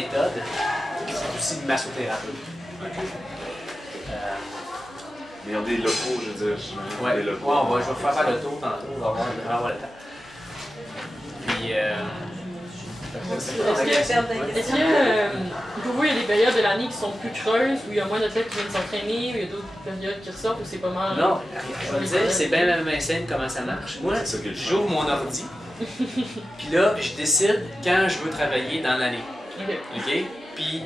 méthode, c'est aussi une massothérapeute. OK. Mais ils ont des locaux, je veux dire. Ouais, des locaux. ouais, je vais faire le tour tantôt, on va avoir le temps. Puis, Est-ce que pour vous, il y a des périodes de l'année qui sont plus creuses, où il y a moins d'athlètes qui viennent s'entraîner, où il y a d'autres périodes qui ressortent, où c'est pas mal? non, je vais te dire, c'est bien la même scène comment ça marche. Moi, j'ouvre mon ordi, puis là, je décide quand je veux travailler dans l'année. OK? Puis,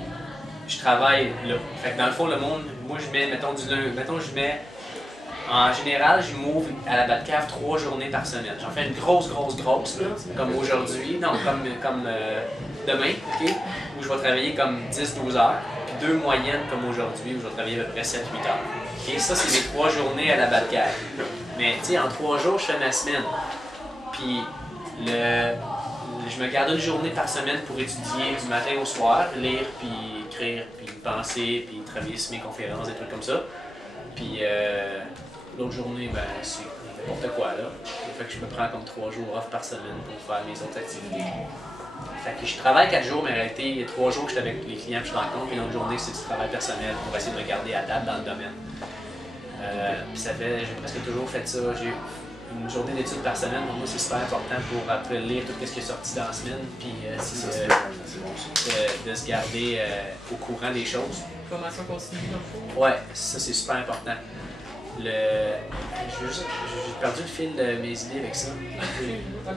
je travaille là. Fait que dans le fond, le monde, moi, je mets, mettons, je mets. En général, je m'ouvre à la Batcave 3 journées par semaine. J'en fais une grosse, là, comme aujourd'hui, non, comme demain, OK? Où je vais travailler comme 10-12 heures, puis 2 moyennes comme aujourd'hui, où je vais travailler à peu près 7-8 heures. OK? Ça, c'est les 3 journées à la Batcave. Mais, tu sais, en 3 jours, je fais ma semaine. Puis, je me garde une journée par semaine pour étudier du matin au soir, lire, puis écrire, puis penser, puis travailler sur mes conférences, des trucs comme ça. Puis, l'autre journée, ben, c'est n'importe quoi, là. Fait que je me prends comme 3 jours off par semaine pour faire mes autres activités. Fait que je travaille 4 jours, mais en réalité, il y a 3 jours que je suis avec les clients que je rencontre, puis l'autre journée, c'est du travail personnel pour essayer de me garder à table dans le domaine. Puis ça fait, j'ai presque toujours fait ça. J'ai une journée d'études par semaine, pour moi, c'est super important pour après lire tout ce qui est sorti dans la semaine, puis de se garder au courant des choses. Formation continue, dans le fond. Ouais, ça c'est super important. J'ai perdu le fil de mes idées avec ça. Vous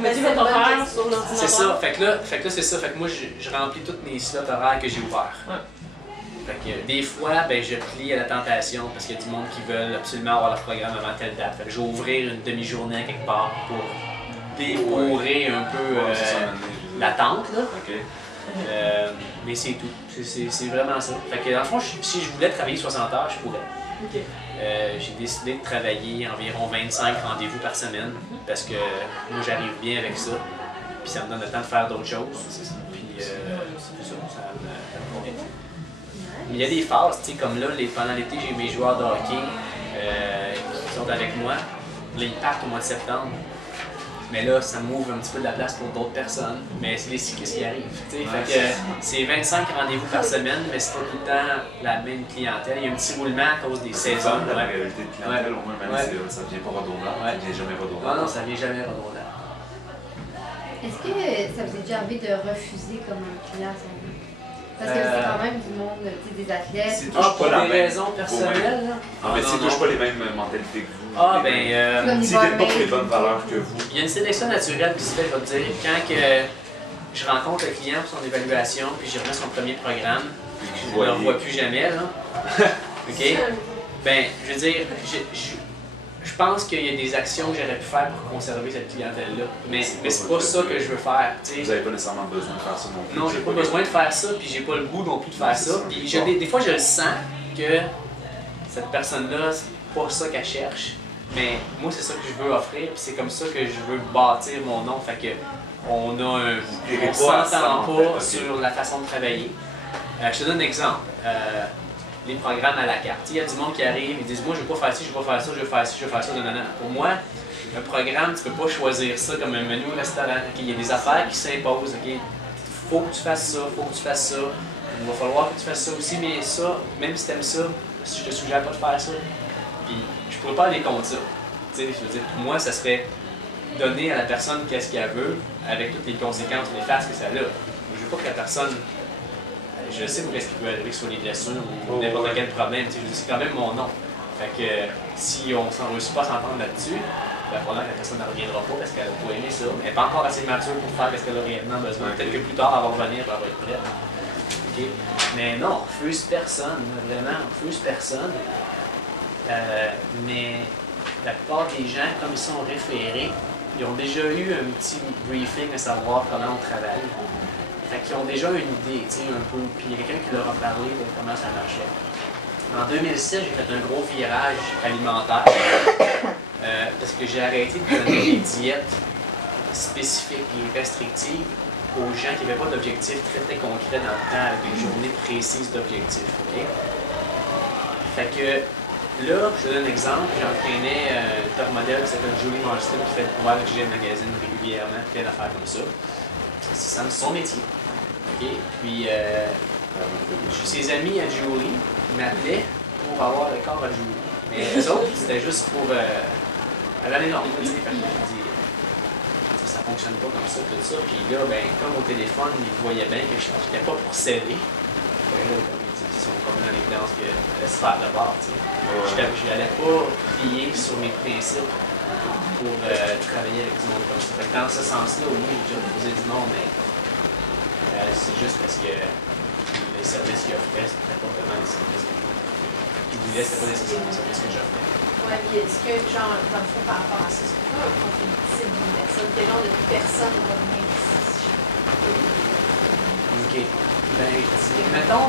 mettez votre horaire sur l'ordinateur. C'est ça, fait que là c'est ça. Fait que moi je remplis toutes mes slots horaires que j'ai ouverts. Ouais. Fait que des fois, ben, je plie à la tentation parce qu'il y a du monde qui veulent absolument avoir leur programme avant telle date. Fait que je vais ouvrir une demi-journée à quelque part pour débourrer un peu l'attente, là. OK. Mais c'est tout. C'est vraiment ça. Fait que dans le fond, si je voulais travailler 60 heures, je pourrais. Okay. J'ai décidé de travailler environ 25 rendez-vous par semaine parce que moi j'arrive bien avec ça. Puis ça me donne le temps de faire d'autres choses. Puis c'est ça, ça me convient. Mais il y a des phases, tu sais, comme là, pendant l'été, j'ai mes joueurs de hockey qui sont avec moi. Là, ils partent au mois de septembre. Mais là, ça m'ouvre un petit peu de la place pour d'autres personnes. Mais c'est les cyclistes qui arrivent. Fait que c'est 25 rendez-vous par semaine, mais c'est pas tout le temps la même clientèle. Il y a un petit roulement à cause des saisons. De la réalité de clientèle, au moins, même si ça ne vient pas redondant. Ça ne vient jamais redondant. Non, ça ne vient jamais redondant. Est-ce que ça vous est déjà arrivé de refuser comme un client sans vous? Parce que c'est quand même du monde, des athlètes. Pour des raisons personnelles, là? Mais tu ne touches pas les mêmes mentalités que vous. Tu n'as pas les bonnes valeurs que vous. Il y a une sélection naturelle qui se fait, je vais te dire. Quand que je rencontre le client pour son évaluation, puis j'y remets son premier programme, je ne le revois plus jamais, là. OK? Ben, je veux dire, je pense qu'il y a des actions que j'aurais pu faire pour conserver cette clientèle-là. Mais c'est pas ça que je veux faire. T'sais. Vous n'avez pas nécessairement besoin de faire ça non plus. Non, j'ai pas besoin de faire ça, puis j'ai pas le goût non plus de faire ça. Puis des fois, je le sens que cette personne-là, c'est pas ça qu'elle cherche. Mais moi, c'est ça que je veux offrir, puis c'est comme ça que je veux bâtir mon nom. Fait que on s'entend pas sur la façon de travailler. Je te donne un exemple. Les programmes à la carte. Il y a du monde qui arrive, ils disent moi je veux pas faire ci, je veux pas faire ça, je veux faire ci, je veux faire ça, nanana. Pour moi, un programme, tu peux pas choisir ça comme un menu au restaurant. Okay? Il y a des affaires qui s'imposent. Okay? Faut que tu fasses ça, faut que tu fasses ça. Il va falloir que tu fasses ça aussi, mais ça, même si tu aimes ça, je te suggère pas de faire ça. Puis je pourrais pas aller contre ça. Je veux dire, pour moi, ça serait donner à la personne qu'est-ce qu'elle veut, avec toutes les conséquences néfastes que ça a. Je veux pas que la personne. Je sais qu'est-ce qui peut arriver, que ce soit les blessures ou n'importe quel problème. C'est quand même mon nom. Fait que si on ne réussit pas à s'entendre là-dessus, ben, probablement que la personne ne reviendra pas parce qu'elle a pas aimé ça. Elle n'est pas encore assez mature pour faire ce qu'elle a réellement besoin. Peut-être que plus tard, elle va revenir et elle va être prête. Okay? Mais non, on refuse personne. Vraiment, on refuse personne. Mais la plupart des gens, comme ils sont référés, ils ont déjà eu un petit briefing à savoir comment on travaille. Fait qu'ils ont déjà une idée, tu sais, un peu. Puis il y a quelqu'un qui leur a parlé de comment ça marchait. En 2006, j'ai fait un gros virage alimentaire parce que j'ai arrêté de donner des diètes spécifiques et restrictives aux gens qui n'avaient pas d'objectifs très concrets dans le temps avec une journée précise d'objectifs. Okay? Fait que là, je te donne un exemple, j'entraînais un top modèle qui s'appelle Julie Marston qui fait le pouvoir de GM Magazine régulièrement, plein d'affaires comme ça. C'est son métier. OK. Puis, ses amis à Julie m'appelaient pour avoir le corps à Julie. Mais eux autres, c'était juste pour. À l'année longue, tu sais, fait que je dis, ça fonctionne pas comme ça, tout ça. Puis là, ben, comme au téléphone, ils voyaient bien que je n'étais pas pour céder. Ben là, comme ils disent, ils sont comme dans l'évidence que laisse faire de bord, tu sais. Je n'allais pas plier sur mes principes pour travailler avec du monde comme ça. Fait que dans ce sens-là, oui, j'ai déjà posé du nom, mais c'est juste parce que les services qu'ils offraient, c'était pas vraiment les services qu'ils voulaient, c'était pas nécessairement les services que j'offrais. Ouais, puis est-ce que, genre, dans le fond, par rapport à ça, c'est pas un profil type d'une personne? Quel genre de personne va venir ici? OK. Ben, je dis, mettons,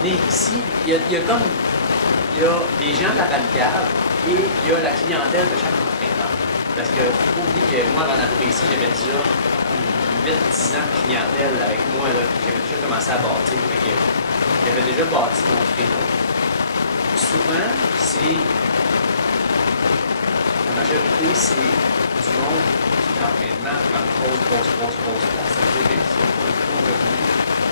venir ici, il y a des gens de la barricade et il y a la clientèle de chaque entraîneur. Parce que faut pas oublier que moi, avant d'arriver ici, j'avais déjà 8-10 ans de clientèle avec moi, là, puis j'avais déjà commencé à bâtir. Fait que j'avais déjà bâti mon créneau. Souvent, c'est. La majorité, c'est du monde qui, l'entraînement, prend une grosse place. Ça veut dire, même s'ils n'ont pas un gros revenu,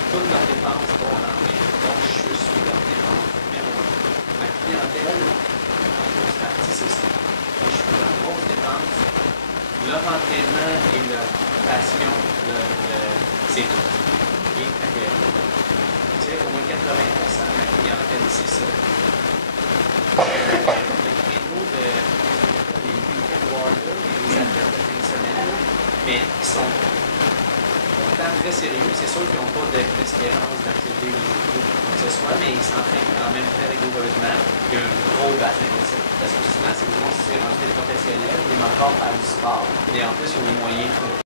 toutes leurs dépenses vont en entraînement. Donc, je suis leur dépense numéro 1. Ma clientèle, en grosse partie, c'est ça. Je suis leur grosse dépense. Leur entraînement et leur passion, c'est tout. Okay? Fait que, je dirais qu'au moins 80% de ma clientèle, c'est ça. Le créneau de les week-end warriors, les athlètes de fin de semaine, mais ils sont pourtant très sérieux. C'est sûr qu'ils n'ont pas d'espérance d'activité ou quoi que ce soit, mais ils s'entraînent quand même très rigoureusement. Il y a un gros bassin de ça. Parce que souvent, c'est des gens qui sont rentrés des professionnels, ils aiment encore faire du sport, et en plus, ils ont les moyens pour